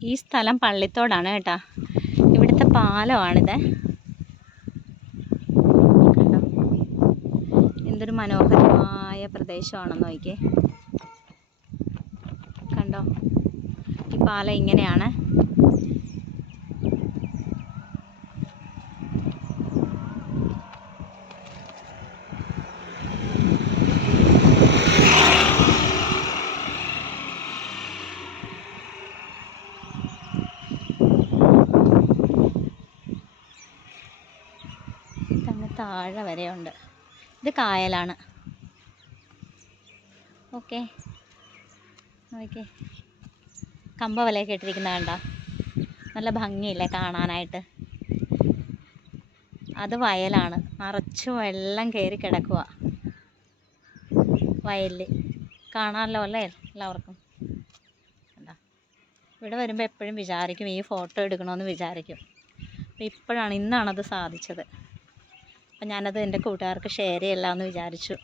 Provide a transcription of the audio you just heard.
ഈ സ്ഥലം പള്ളിത്തോടാണ് കേട്ടോ. ഇവിടുത്തെ പാലമാണിത്. കണ്ടോ, എന്തൊരു മനോഹരമായ പ്രദേശമാണെന്ന് നോക്കിയേ. കണ്ടോ, ഈ പാലം ഇങ്ങനെയാണ്. താഴെ വരെയുണ്ട്. ഇത് കായലാണ്. Okay, okay. കമ്പ വലയൊക്കെ ഇട്ടിരിക്കുന്നത് കണ്ടോ, നല്ല ഭംഗിയില്ലേ കാണാനായിട്ട്. അത് വയലാണ്, നിറച്ച് വെള്ളം കയറി കിടക്കുക വയലിൽ. കാണാമല്ലോ അല്ലേ എല്ലാവർക്കും. കണ്ടോ, ഇവിടെ വരുമ്പോൾ എപ്പോഴും വിചാരിക്കും ഈ ഫോട്ടോ എടുക്കണമെന്ന് വിചാരിക്കും. അപ്പോൾ ഇന്നാണത് സാധിച്ചത്. അപ്പം ഞാനത് എൻ്റെ കൂട്ടുകാർക്ക് ഷെയർ ചെയ്യലാമെന്ന് വിചാരിച്ചു.